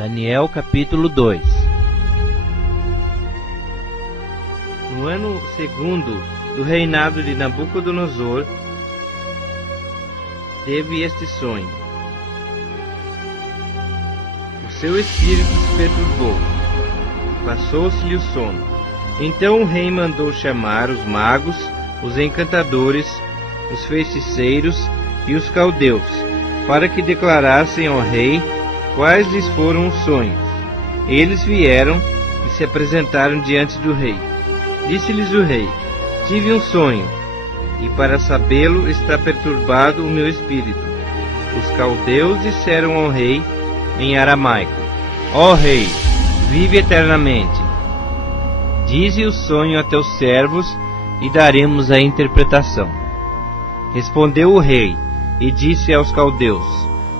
Daniel capítulo 2. No ano segundo do reinado de Nabucodonosor, teve este sonho. O seu espírito se perturbou, e passou-se-lhe o sono. Então o rei mandou chamar os magos, os encantadores, os feiticeiros e os caldeus, para que declarassem ao rei quais lhes foram os sonhos. Eles vieram e se apresentaram diante do rei. Disse-lhes o rei: tive um sonho, e para sabê-lo está perturbado o meu espírito. Os caldeus disseram ao rei em aramaico: ó rei, vive eternamente. Dize o sonho a teus servos e daremos a interpretação. Respondeu o rei e disse aos caldeus: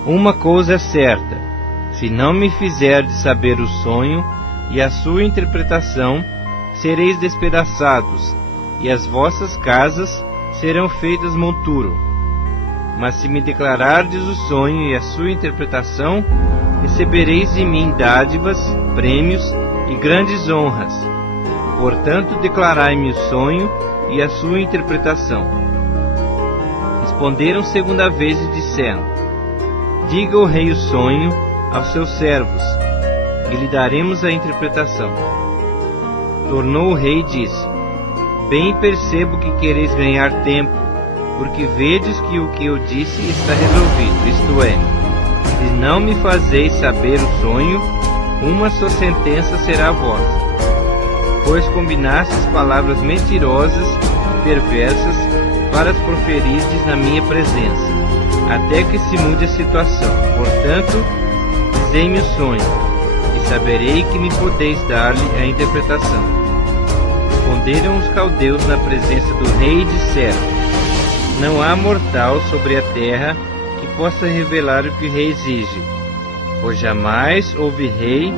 uma coisa é certa, se não me fizerdes saber o sonho e a sua interpretação, sereis despedaçados, e as vossas casas serão feitas monturo. Mas se me declarardes o sonho e a sua interpretação, recebereis de mim dádivas, prêmios e grandes honras. Portanto, declarai-me o sonho e a sua interpretação. Responderam segunda vez e disseram: diga o rei o sonho aos seus servos, e lhe daremos a interpretação. Tornou o rei e disse: bem percebo que quereis ganhar tempo, porque vedes que o que eu disse está resolvido, isto é, se não me fazeis saber o sonho, uma só sentença será vossa. Pois combinastes palavras mentirosas e perversas para as proferirdes na minha presença, até que se mude a situação. Portanto, dizei-me o sonho, e saberei que me podeis dar-lhe a interpretação. Responderam os caldeus na presença do rei e disseram: não há mortal sobre a terra que possa revelar o que o rei exige, pois jamais houve rei,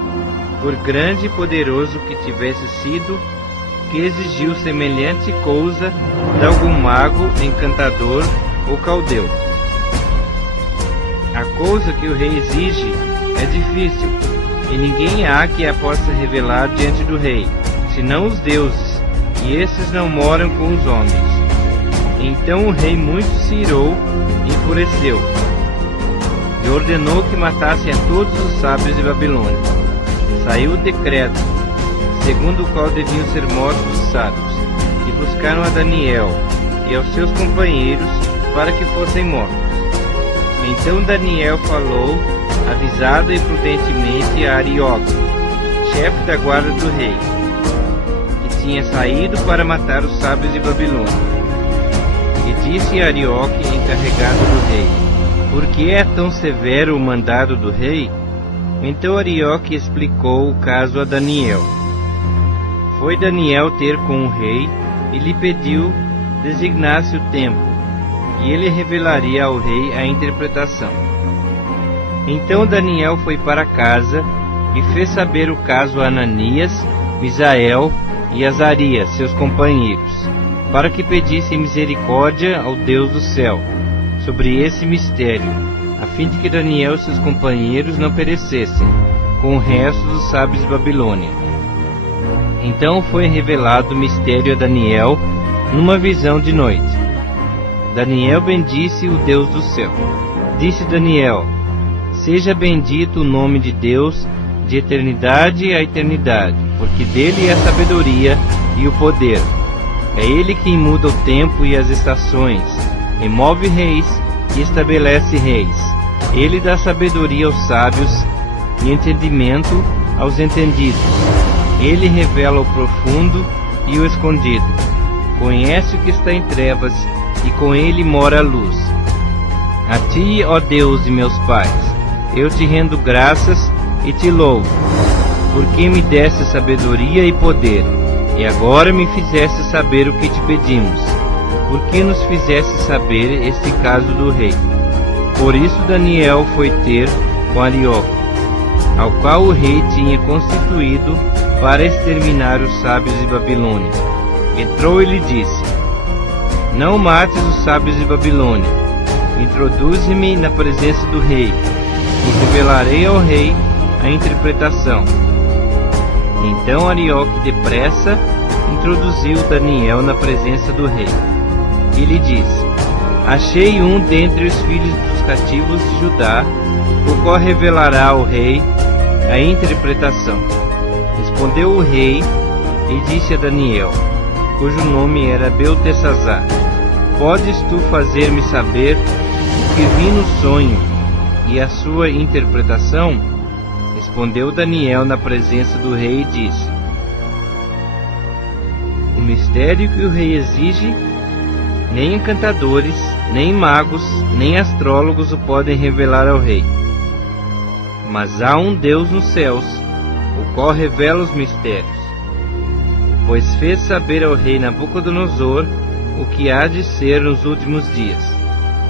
por grande e poderoso que tivesse sido, que exigiu semelhante coisa de algum mago, encantador ou caldeu. A coisa que o rei exige é difícil, e ninguém há que a possa revelar diante do rei, senão os deuses, e esses não moram com os homens. Então o rei muito se irou e enfureceu, e ordenou que matassem a todos os sábios de Babilônia. Saiu o decreto, segundo o qual deviam ser mortos os sábios, e buscaram a Daniel e aos seus companheiros para que fossem mortos. Então Daniel falou, avisado e prudentemente, a Arioque, chefe da guarda do rei, que tinha saído para matar os sábios de Babilônia. E disse a Arioque, encarregado do rei: por que é tão severo o mandado do rei? Então Arioque explicou o caso a Daniel. Foi Daniel ter com o rei e lhe pediu designasse o tempo, e ele revelaria ao rei a interpretação. Então Daniel foi para casa e fez saber o caso a Ananias, Misael e Azarias, seus companheiros, para que pedissem misericórdia ao Deus do céu sobre esse mistério, a fim de que Daniel e seus companheiros não perecessem com o resto dos sábios de Babilônia. Então foi revelado o mistério a Daniel numa visão de noite. Daniel bendisse o Deus do céu. Disse Daniel: seja bendito o nome de Deus de eternidade a eternidade, porque dele é a sabedoria e o poder. É ele quem muda o tempo e as estações, remove reis e estabelece reis. Ele dá sabedoria aos sábios e entendimento aos entendidos. Ele revela o profundo e o escondido. Conhece o que está em trevas, e com ele mora a luz. A ti, ó Deus de meus pais, eu te rendo graças e te louvo, porque me deste sabedoria e poder, e agora me fizeste saber o que te pedimos. Por que nos fizeste saber este caso do rei? Por isso Daniel foi ter com Arioque, ao qual o rei tinha constituído para exterminar os sábios de Babilônia. Entrou e lhe disse: não mates os sábios de Babilônia, introduze-me na presença do rei, e revelarei ao rei a interpretação. Então Arioque depressa introduziu Daniel na presença do rei e lhe disse: achei um dentre os filhos dos cativos de Judá, o qual revelará ao rei a interpretação. Respondeu o rei e disse a Daniel, cujo nome era Beltesazar: podes tu fazer-me saber o que vi no sonho e a sua interpretação? Respondeu Daniel na presença do rei e disse: o mistério que o rei exige, nem encantadores, nem magos, nem astrólogos o podem revelar ao rei. Mas há um Deus nos céus, o qual revela os mistérios. Pois fez saber ao rei Nabucodonosor o que há de ser nos últimos dias.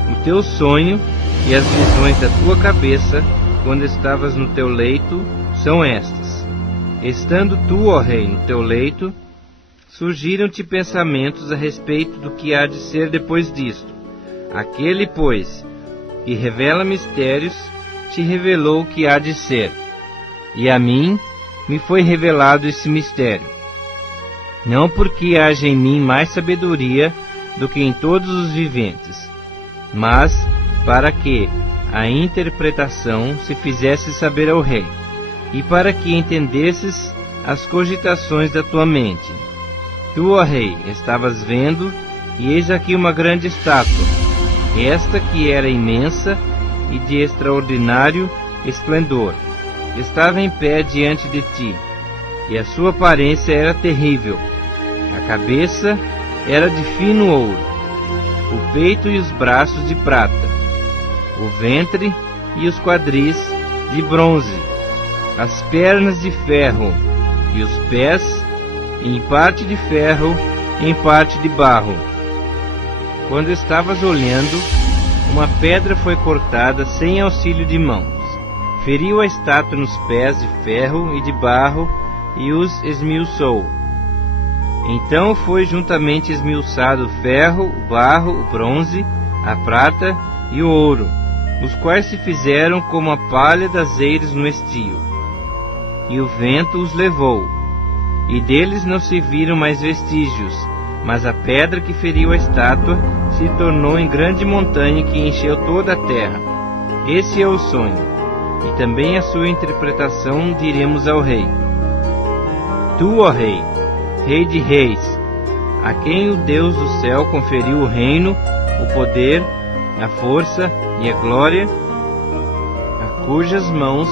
O teu sonho e as visões da tua cabeça, quando estavas no teu leito, são estas. Estando tu, ó rei, no teu leito, surgiram-te pensamentos a respeito do que há de ser depois disto. Aquele, pois, que revela mistérios, te revelou o que há de ser. E a mim me foi revelado esse mistério. Não porque haja em mim mais sabedoria do que em todos os viventes, mas para que a interpretação se fizesse saber ao rei, e para que entendesses as cogitações da tua mente. Tu, ó rei, estavas vendo, e eis aqui uma grande estátua, esta que era imensa e de extraordinário esplendor. Estava em pé diante de ti, e a sua aparência era terrível. A cabeça era de fino ouro, o peito e os braços de prata, o ventre e os quadris de bronze, as pernas de ferro e os pés em parte de ferro, em parte de barro. Quando estavas olhando, uma pedra foi cortada sem auxílio de mãos. Feriu a estátua nos pés de ferro e de barro e os esmiuçou. Então foi juntamente esmiuçado o ferro, o barro, o bronze, a prata e o ouro, os quais se fizeram como a palha das eiras no estio. E o vento os levou, e deles não se viram mais vestígios, mas a pedra que feriu a estátua se tornou em grande montanha que encheu toda a terra. Esse é o sonho, e também a sua interpretação diremos ao rei. Tu, ó rei, rei de reis, a quem o Deus do céu conferiu o reino, o poder, a força e a glória, a cujas mãos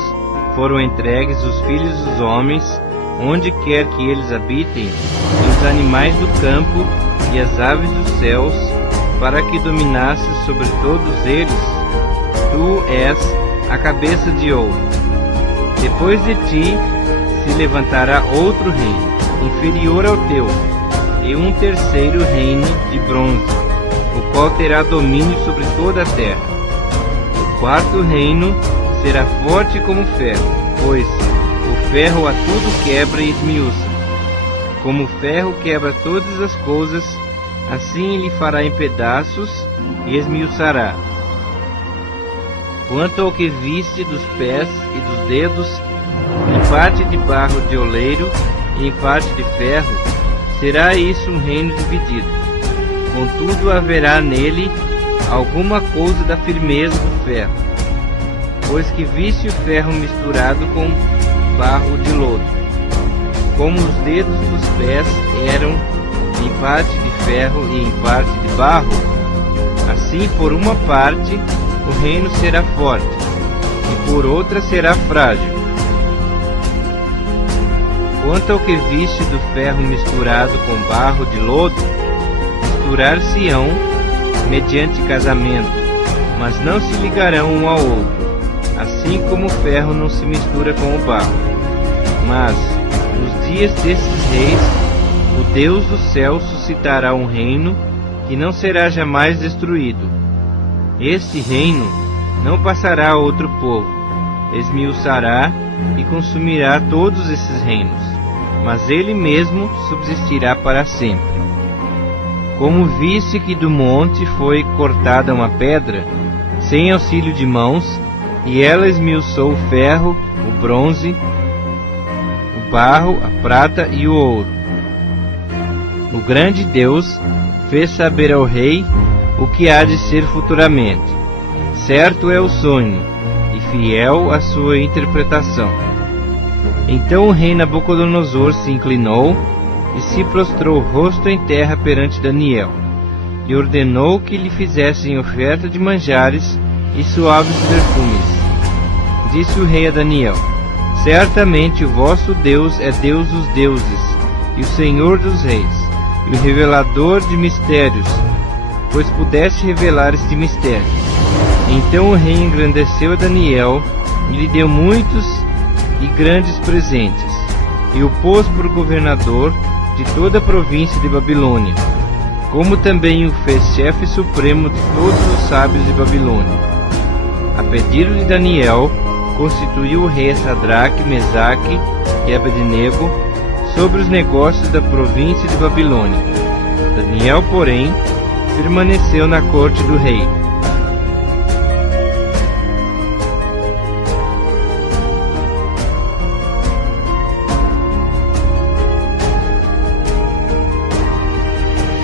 foram entregues os filhos dos homens, onde quer que eles habitem, e os animais do campo e as aves dos céus, para que dominasses sobre todos eles. Tu és a cabeça de ouro. Depois de ti se levantará outro reino, inferior ao teu, e um terceiro reino de bronze, o qual terá domínio sobre toda a terra. O quarto reino será forte como ferro, pois o ferro a tudo quebra e esmiuça. Como o ferro quebra todas as coisas, assim ele fará em pedaços e esmiuçará. Quanto ao que viste dos pés e dos dedos, em parte de barro de oleiro e em parte de ferro, será isso um reino dividido. Contudo haverá nele alguma coisa da firmeza do ferro, pois que viste o ferro misturado com barro de lodo. Como os dedos dos pés eram em parte de ferro e em parte de barro, assim por uma parte o reino será forte, e por outra será frágil. Quanto ao que viste do ferro misturado com barro de lodo, misturar-se-ão mediante casamento, mas não se ligarão um ao outro, assim como o ferro não se mistura com o barro. Mas, nos dias desses reis, o Deus do céu suscitará um reino que não será jamais destruído. Este reino não passará a outro povo, esmiuçará e consumirá todos esses reinos, mas ele mesmo subsistirá para sempre. Como viste que do monte foi cortada uma pedra, sem auxílio de mãos, e ela esmiuçou o ferro, o bronze, o barro, a prata e o ouro. O grande Deus fez saber ao rei o que há de ser futuramente. Certo é o sonho, e fiel a sua interpretação. Então o rei Nabucodonosor se inclinou e se prostrou rosto em terra perante Daniel, e ordenou que lhe fizessem oferta de manjares e suaves perfumes. Disse o rei a Daniel: Certamente o vosso Deus é Deus dos deuses, e o Senhor dos reis, e o revelador de mistérios, pois pudesse revelar este mistério. Então o rei engrandeceu a Daniel, e lhe deu muitos e grandes presentes, e o pôs por governador de toda a província de Babilônia, como também o fez chefe supremo de todos os sábios de Babilônia. A pedido de Daniel, constituiu o rei Sadraque, Mesaque e Abednego sobre os negócios da província de Babilônia. Daniel, porém, permaneceu na corte do rei.